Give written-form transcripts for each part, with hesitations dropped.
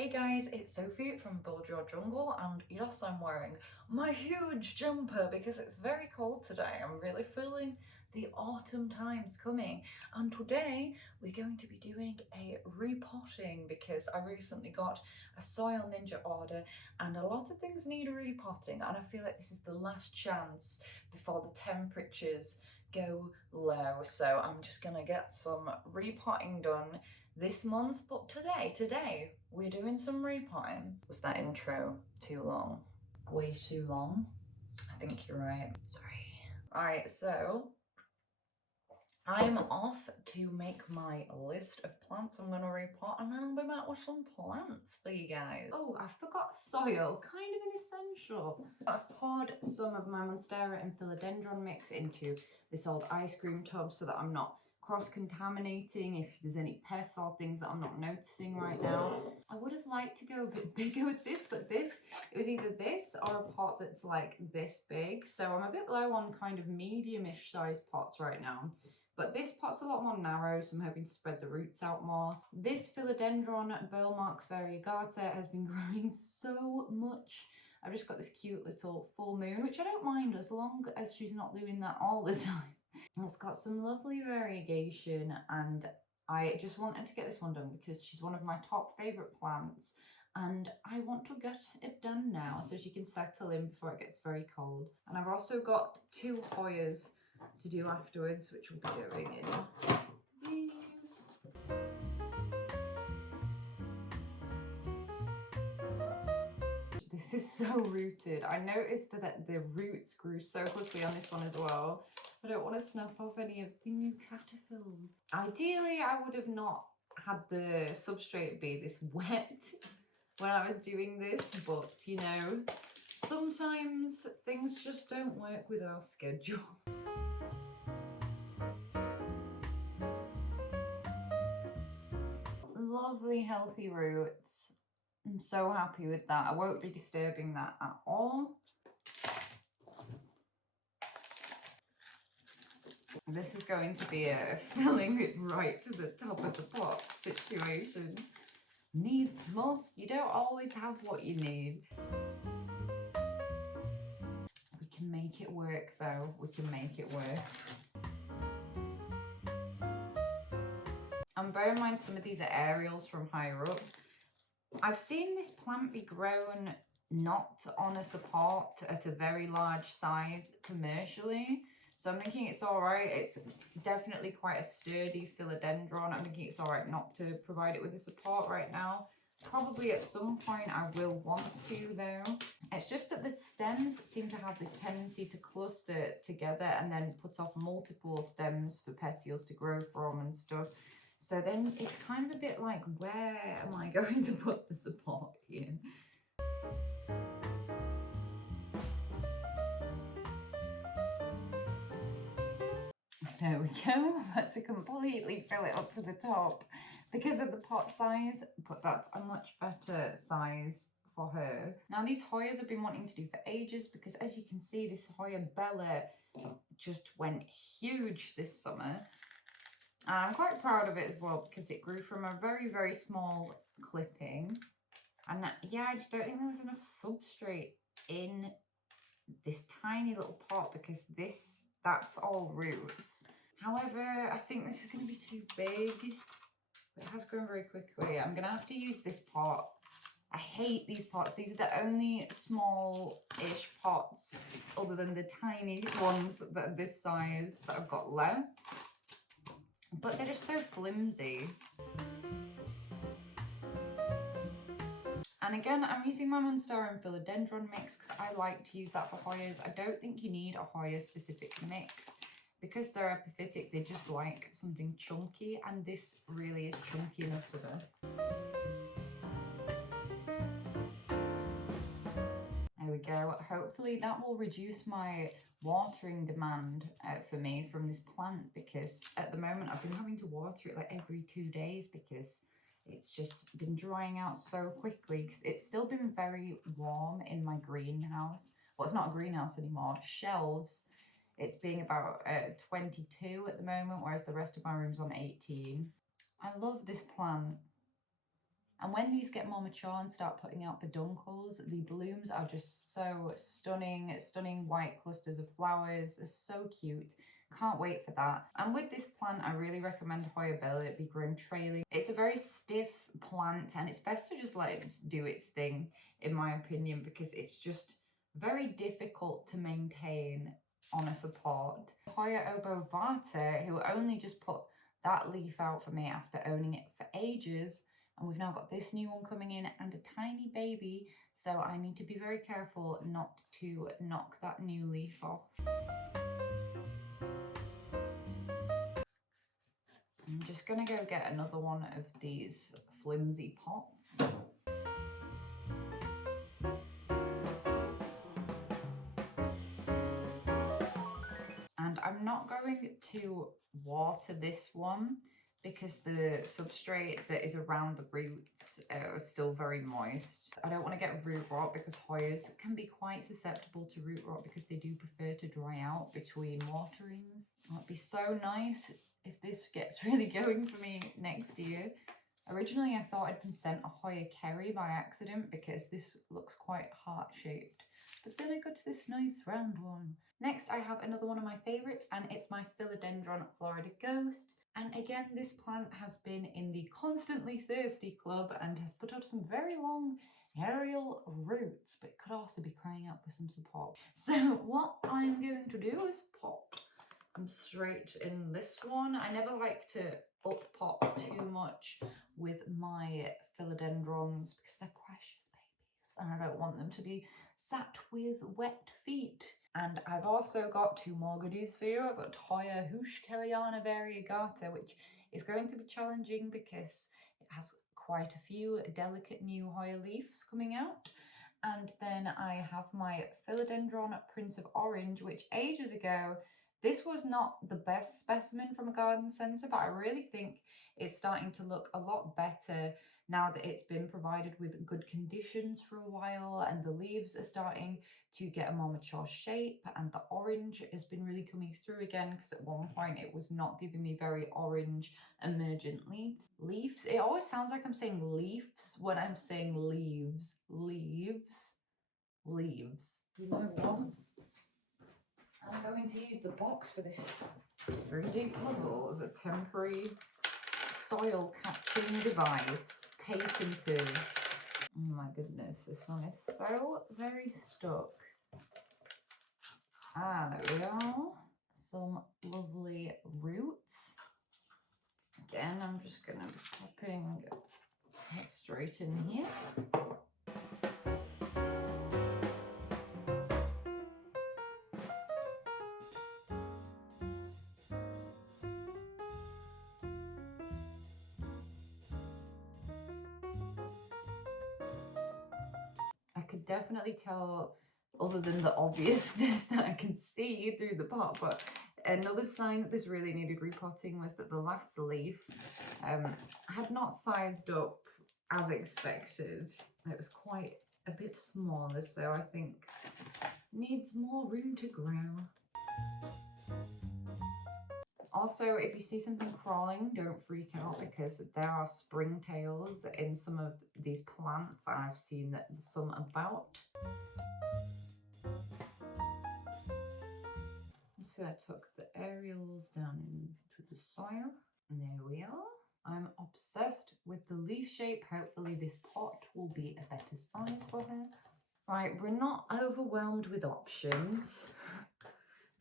Hey guys, it's Sophie from Build Your Jungle, and yes, I'm wearing my huge jumper because it's very cold today. I'm really feeling the autumn times coming, and today we're going to be doing a repotting because I recently got a Soil Ninja order and a lot of things need repotting, and I feel like this is the last chance before the temperatures go low. So I'm just gonna get some repotting done this month, but today we're doing some repotting. Was that intro too long? Way too long? I think you're right. Sorry. Alright, so I'm off to make my list of plants I'm going to repot, and then I'll be back with some plants for you guys. Oh, I forgot soil, kind of an essential. I've poured some of my Monstera and Philodendron mix into this old ice cream tub so that I'm not cross-contaminating if there's any pests or things that I'm not noticing right now. I would have liked to go a bit bigger with this, but it was either this or a pot that's like this big. So I'm a bit low on kind of medium-ish sized pots right now. But this pot's a lot more narrow, so I'm hoping to spread the roots out more. This Philodendron Burlmarx variegata has been growing so much. I've just got this cute little full moon, which I don't mind as long as she's not doing that all the time. It's got some lovely variegation, and I just wanted to get this one done because she's one of my top favourite plants, and I want to get it done now so she can settle in before it gets very cold. And I've also got 2 Hoyas to do afterwards, which we'll be doing in these. This is so rooted. I noticed that the roots grew so quickly on this one as well. I don't want to snap off any of the new caterpillars. Ideally, I would have not had the substrate be this wet when I was doing this, but you know, sometimes things just don't work with our schedule. Lovely healthy roots. I'm so happy with that. I won't be disturbing that at all. This is going to be a filling it right to the top of the pot situation. Needs must. You don't always have what you need. We can make it work though. We can make it work. And bear in mind, some of these are aerials from higher up. I've seen this plant be grown not on a support at a very large size commercially. So I'm thinking it's all right. It's definitely quite a sturdy philodendron. I'm thinking it's all right not to provide it with a support right now. Probably at some point I will want to though. It's just that the stems seem to have this tendency to cluster together and then put off multiple stems for petioles to grow from and stuff. So then it's kind of a bit like, where am I going to put the support in? There we go. I've had to completely fill it up to the top because of the pot size, but that's a much better size for her. Now these Hoyas I've been wanting to do for ages because, as you can see, this Hoya Bella just went huge this summer. And I'm quite proud of it as well because it grew from a very, very small clipping. And yeah, I just don't think there was enough substrate in this tiny little pot because that's all roots. However, I think this is going to be too big. But it has grown very quickly. I'm going to have to use this pot. I hate these pots. These are the only small-ish pots other than the tiny ones that are this size that I've got left. But they're just so flimsy. And again, I'm using my Monstera and Philodendron mix because I like to use that for Hoyas. I don't think you need a Hoya specific mix. Because they're epiphytic, they just like something chunky, and this really is chunky enough for them. There we go. Hopefully that will reduce my watering demand for me from this plant, because at the moment I've been having to water it like every 2 days because it's just been drying out so quickly because it's still been very warm in my greenhouse. Well, it's not a greenhouse anymore, shelves. It's being about 22 at the moment, whereas the rest of my room's on 18. I love this plant. And when these get more mature and start putting out peduncles, the blooms are just so stunning, stunning white clusters of flowers. They're so cute. Can't wait for that. And with this plant, I really recommend Hoya Bella. It be grown trailing. It's a very stiff plant and it's best to just let it do its thing, in my opinion, because it's just very difficult to maintain on a support. Hoya obovata, who only just put that leaf out for me after owning it for ages, and we've now got this new one coming in and a tiny baby, so I need to be very careful not to knock that new leaf off. I'm just gonna go get another one of these flimsy pots. And I'm not going to water this one because the substrate that is around the roots is still very moist. I don't want to get root rot because Hoyas can be quite susceptible to root rot because they do prefer to dry out between waterings. It'd be so nice if this gets really going for me next year. Originally, I thought I'd been sent a Hoya Kerry by accident because this looks quite heart-shaped. But then I got to this nice round one. Next, I have another one of my favourites, and it's my Philodendron Florida Ghost. And again, this plant has been in the Constantly Thirsty Club and has put out some very long aerial roots, but it could also be crying out for some support. So what I'm going to do is pop them straight in this one. I never like to up pot too much with my philodendrons because they're precious babies and I don't want them to be sat with wet feet. And I've also got two more goodies for you. I've got Hoya Huschkeliana variegata, which is going to be challenging because it has quite a few delicate new Hoya leaves coming out. And then I have my Philodendron Prince of Orange, which ages ago, this was not the best specimen from a garden centre, but I really think it's starting to look a lot better now that it's been provided with good conditions for a while and the leaves are starting to get a more mature shape and the orange has been really coming through again because at one point it was not giving me very orange emergent leaves. It always sounds like I'm saying leaves when I'm saying leaves. You know what? I'm going to use the box for this 3D puzzle as a temporary soil capturing device. Patented. Oh my goodness, this one is so very stuck. Ah, there we are. Some lovely roots. Again, I'm just going to be popping it straight in here. I could definitely tell, other than the obviousness that I can see through the pot, but another sign that this really needed repotting was that the last leaf had not sized up as expected. It was quite a bit smaller, so I think needs more room to grow. Also, if you see something crawling, don't freak out because there are springtails in some of these plants. I've seen that some about. So I took the aerials down into the soil. And there we are. I'm obsessed with the leaf shape. Hopefully this pot will be a better size for her. Right, we're not overwhelmed with options.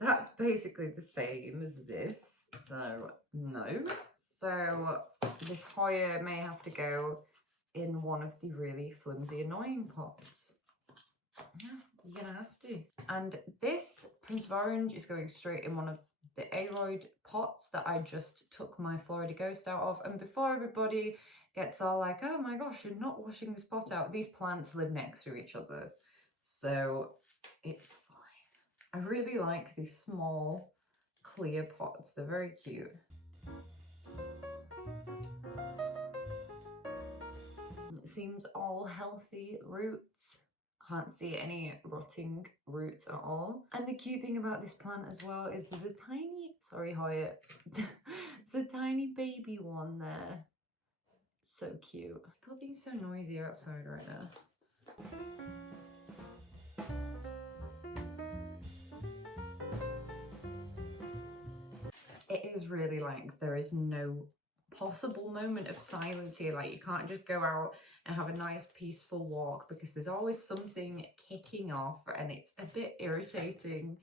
That's basically the same as this, so no. So this Hoya may have to go in one of the really flimsy, annoying pots. Yeah, you're gonna have to. And this Prince of Orange is going straight in one of the aroid pots that I just took my Florida Ghost out of. And before everybody gets all like, oh my gosh, you're not washing this pot out, these plants live next to each other, so it's fine. I really like these small clear pots, they're very cute. It seems all healthy roots. Can't see any rotting roots at all. And the cute thing about this plant as well is there's a tiny, sorry Hoya, it's a tiny baby one there. So cute. People being so noisy outside right now. It is really like there is no possible moment of silence here. Like, you can't just go out and have a nice peaceful walk because there's always something kicking off and it's a bit irritating.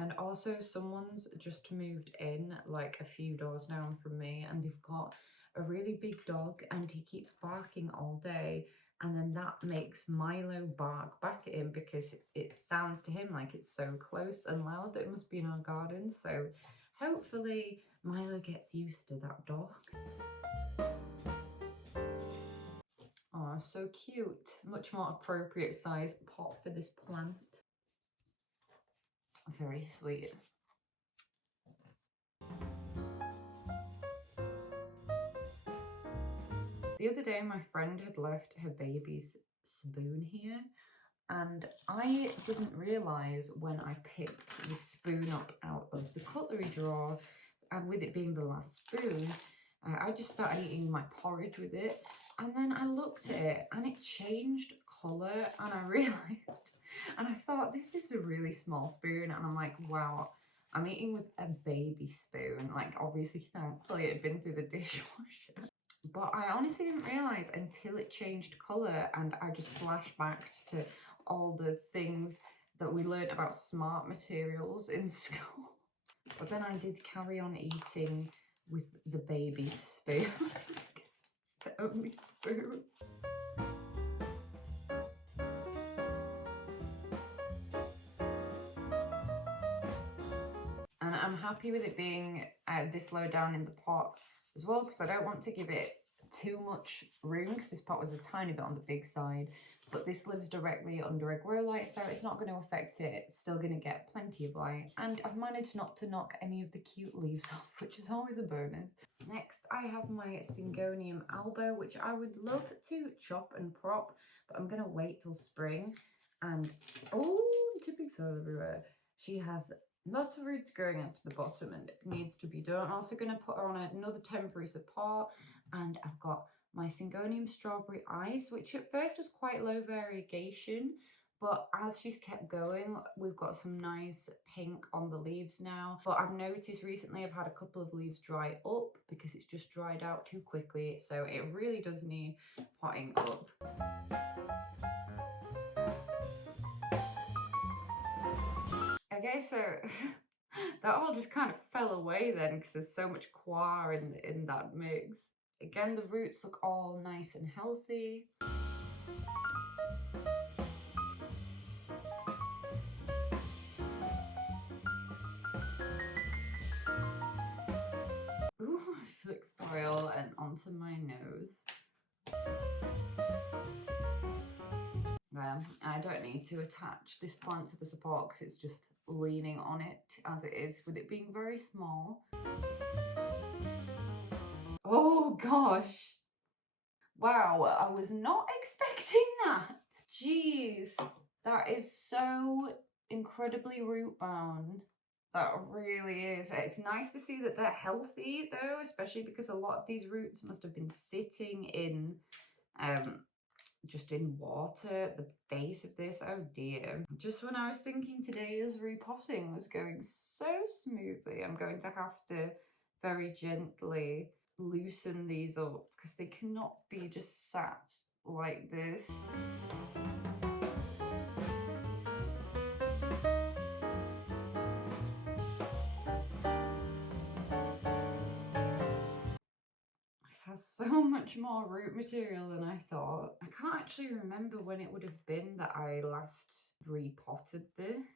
And also someone's just moved in like a few doors down from me, and they've got a really big dog and he keeps barking all day, and then that makes Milo bark back at him because it sounds to him like it's so close and loud that it must be in our garden. So hopefully Milo gets used to that dog. Oh, so cute. Much more appropriate size pot for this plant. Very sweet. The other day, my friend had left her baby's spoon here, and I didn't realise when I picked the spoon up out of the cutlery drawer, and with it being the last spoon, I just started eating my porridge with it, and then I looked at it and it changed colour, and I realised, and I thought, this is a really small spoon, and I'm like, wow, I'm eating with a baby spoon. Like, obviously, thankfully, it had been through the dishwasher. But I honestly didn't realise until it changed colour, and I just flashed back to all the things that we learned about smart materials in school. But then I did carry on eating with the baby spoon. I guess it's the only spoon. And I'm happy with it being this low down in the pot as well, because I don't want to give it too much room, because this pot was a tiny bit on the big side, but this lives directly under a grow light, so it's not going to affect it. It's still going to get plenty of light, and I've managed not to knock any of the cute leaves off, which is always a bonus. Next, I have my Syngonium albo, which I would love to chop and prop, but I'm going to wait till spring. And oh, tipping soil everywhere. She has lots of roots growing out to the bottom and it needs to be done. I'm also going to put her on another temporary support, and I've got my Syngonium strawberry ice, which at first was quite low variegation, but as she's kept going, we've got some nice pink on the leaves now. But I've noticed recently I've had a couple of leaves dry up because it's just dried out too quickly, so it really does need potting up. Okay, so that all just kind of fell away then because there's so much coir in that mix. Again, the roots look all nice and healthy. Ooh, I flick soil and onto my nose. There, I don't need to attach this plant to the support because it's just leaning on it as it is, with it being very small. Oh gosh. Wow, I was not expecting that. Jeez, that is so incredibly root bound. That really is. It's nice to see that they're healthy though, especially because a lot of these roots must have been sitting in just in water at the base of this. Oh dear. Just when I was thinking today's repotting was going so smoothly, I'm going to have to very gently loosen these up because they cannot be just sat like this. Has so much more root material than I thought. I can't actually remember when it would have been that I last repotted this.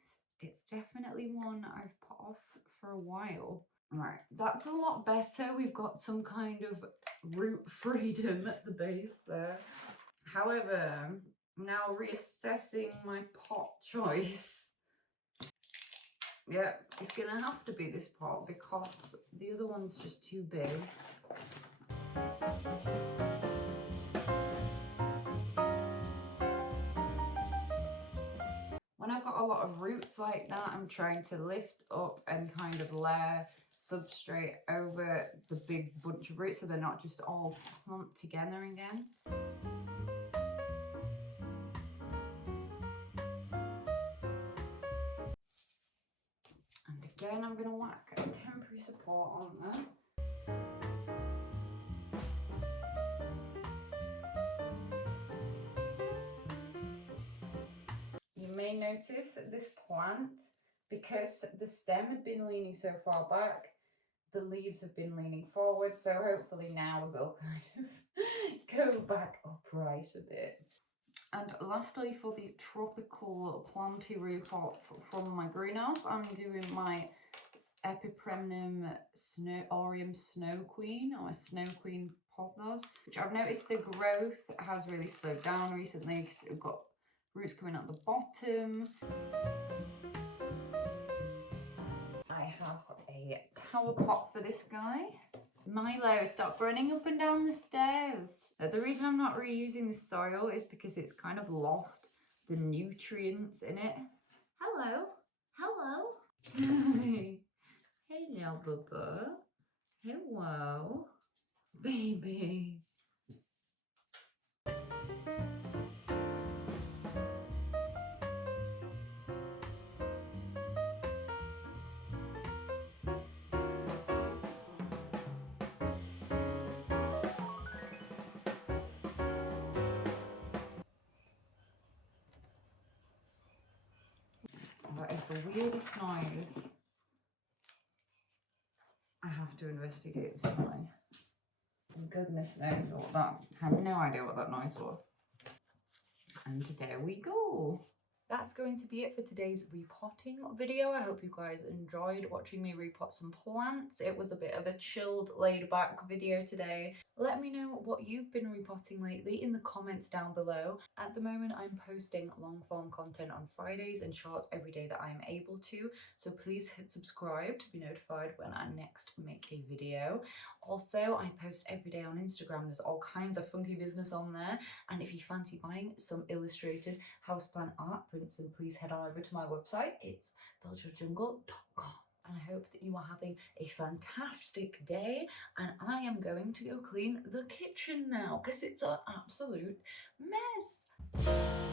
It's definitely one I've put off for a while. Right, that's a lot better. We've got some kind of root freedom at the base there. However, now reassessing my pot choice. Yeah, it's gonna have to be this pot because the other one's just too big. When I've got a lot of roots like that, I'm trying to lift up and kind of layer substrate over the big bunch of roots so they're not just all clumped together again. And again, I'm going to whack a temporary support on there. You may notice this plant, because the stem had been leaning so far back, the leaves have been leaning forward, so hopefully now they'll kind of go back upright a bit. And lastly, for the tropical planty repot from my greenhouse, I'm doing my Epipremnum Aureum Snow Queen, or a Snow Queen pothos, which I've noticed the growth has really slowed down recently because we've got roots coming at the bottom. I have a tower pot for this guy. Milo, stop running up and down the stairs. The reason I'm not reusing the soil is because it's kind of lost the nutrients in it. Hello. Hello. Hello, Bubba. Hello. Baby. That is the weirdest noise. I have to investigate this noise. Goodness knows what that. I have no idea what that noise was. And there we go. That's going to be it for today's repotting video. I hope you guys enjoyed watching me repot some plants. It was a bit of a chilled, laid back video today. Let me know what you've been repotting lately in the comments down below. At the moment, I'm posting long form content on Fridays and shorts every day that I'm able to. So please hit subscribe to be notified when I next make a video. Also, I post every day on Instagram. There's all kinds of funky business on there. And if you fancy buying some illustrated houseplant art prints, then please head on over to my website. It's buildyourjungle.com. And I hope that you are having a fantastic day. And I am going to go clean the kitchen now because it's an absolute mess.